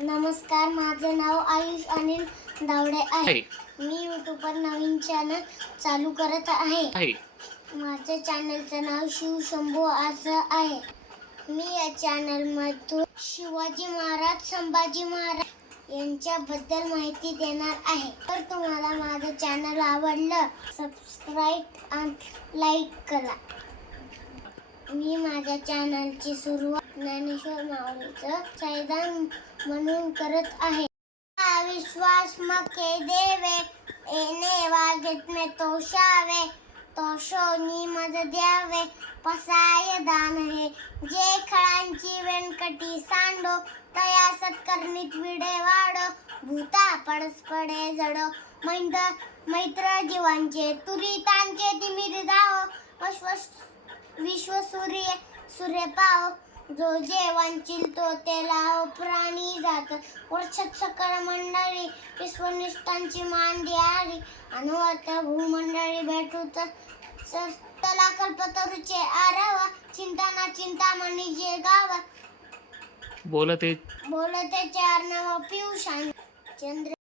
नमस्कार, माझे नाव आयुष अनिल दावडे आहे. मी यूट्यूबवर नवीन चॅनल चालू करत आहे. माझ्या चॅनलचं नाव शिव शंभू असं आहे. मी या चॅनलमधून शिवाजी महाराज, संभाजी महाराज यांच्याबद्दल माहिती देणार आहे. तर तुम्हाला माझं चॅनल आवडलं, सबस्क्राईब आणि लाईक करा. मी माझ्या चॅनलची सुरुवात ज्ञानेश्वर माऊलीचं संविधान म्हणून करत आहे. विश्वास मके देवे एने वागेत में तोषावे, तोषोनी मज द्यावे पसाय दान हे. जे खळांची व्यंकटी सांडो, तया सत्कर्णित विडे वाडो. भूता पडे जडो, मैत्र जीवांचे तुरितांचे तिमिर जावो. विश्व सूर्य पाव, जो जे वांचिल तो ते लाव. प्राणी जात वर्षात सकळ मंडळी, विश्वनिष्ठांची मांडी आली. अनुवर्त भूमंडळी भेटूत तला कल्पतरूचे आरावा. चिंताना चिंतामणी जे गावा, बोलते चार नव पियुषांनी. चंद्र